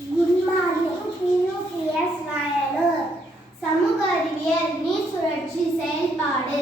Good morning பியூபிஎஸ் Vayalur சமூக அறிவியல் நீர் சுழற்சி செயல்பாடு.